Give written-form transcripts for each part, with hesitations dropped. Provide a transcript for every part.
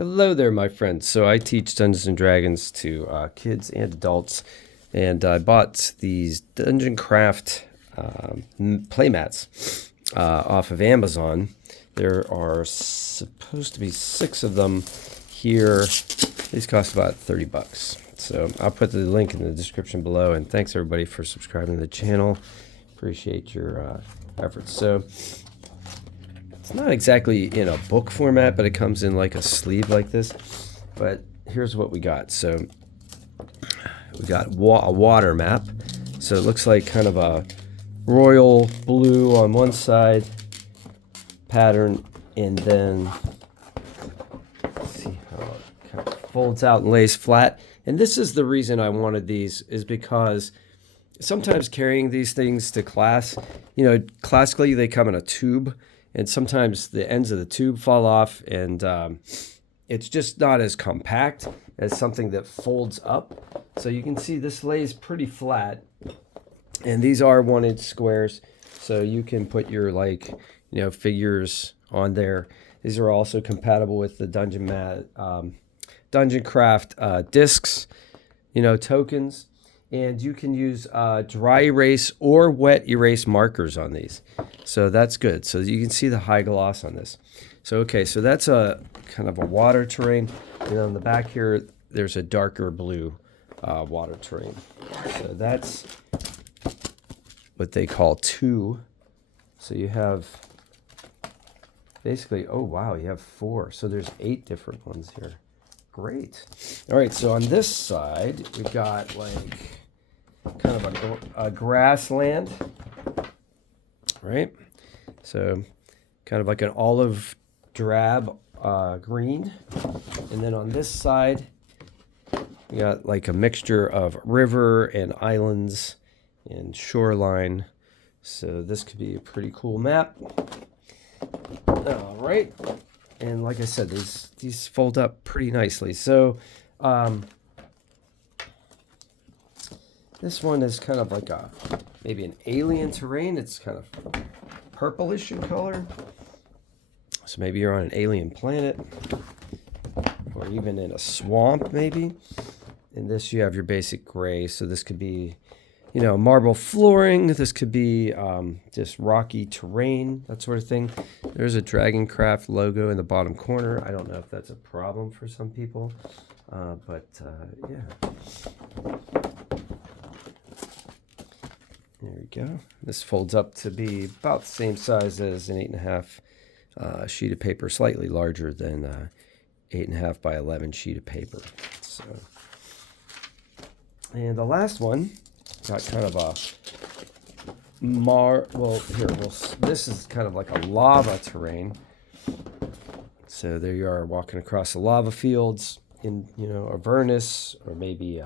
Hello there, my friends. So I teach Dungeons and Dragons to kids and adults, and I bought these Dungeon Craft playmats off of Amazon. There are supposed to be 6 of them here. These cost about $30. So I'll put the link in the description below. And thanks everybody for subscribing to the channel. Appreciate your efforts. So it's not exactly in a book format, but it comes in like a sleeve like this. But here's what we got. So we got a water map. So it looks like kind of a royal blue on one side pattern, and then see how it kind of folds out and lays flat. And this is the reason I wanted these, is because sometimes carrying these things to class, you know, classically they come in a tube, and sometimes the ends of the tube fall off, and it's just not as compact as something that folds up. So you can see this lays pretty flat, and these are 1-inch squares, so you can put your, like, you know, figures on there. These are also compatible with the Dungeon Craft discs, you know, tokens. And you can use dry erase or wet erase markers on these. So that's good. So you can see the high gloss on this. So, okay, so that's a kind of a water terrain. And on the back here, there's a darker blue water terrain. So that's what they call 2. So you have basically, oh, wow, you have 4. So there's 8 different ones here. Great. All right, so on this side, we've got like kind of a grassland, right? So kind of like an olive drab green. And then on this side, we got like a mixture of river and islands and shoreline. So this could be a pretty cool map. All right. And like I said, these fold up pretty nicely. So this one is kind of like maybe an alien terrain. It's kind of purplish in color. So maybe you're on an alien planet, or even in a swamp maybe. In this you have your basic gray. So this could be, you know, marble flooring. This could be just rocky terrain, that sort of thing. There's a Dragon Craft logo in the bottom corner. I don't know if that's a problem for some people, but yeah. There we go. This folds up to be about the same size as an 8.5 sheet of paper, slightly larger than 8.5 by 11 sheet of paper. So, and the last one got kind of a this is kind of like a lava terrain. So there you are, walking across the lava fields in, you know, Avernus, or maybe you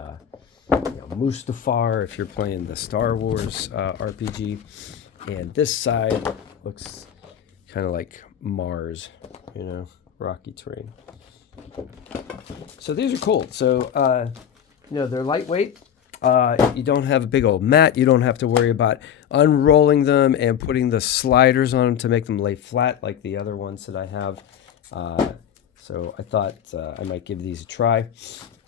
know, Mustafar if you're playing the Star Wars RPG. And this side looks kind of like Mars, you know, rocky terrain. So these are cool. So you know, they're lightweight. You don't have a big old mat. You don't have to worry about unrolling them and putting the sliders on them to make them lay flat like the other ones that I have. So I thought I might give these a try.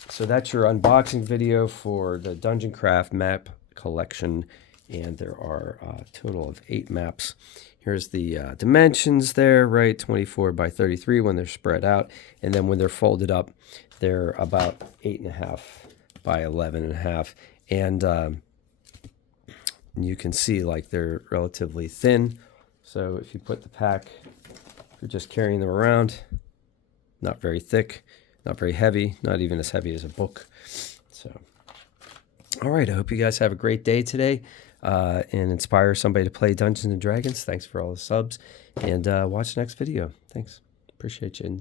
So that's your unboxing video for the Dungeon Craft map collection. And there are a total of 8 maps. Here's the dimensions there, right? 24 by 33 when they're spread out. And then when they're folded up, they're about 8.5 by 11.5. And you can see like they're relatively thin. So if you put the pack, if you're just carrying them around, not very thick, not very heavy, not even as heavy as a book. So, all right, I hope you guys have a great day today and inspire somebody to play Dungeons and Dragons. Thanks for all the subs, and watch the next video. Thanks. Appreciate you.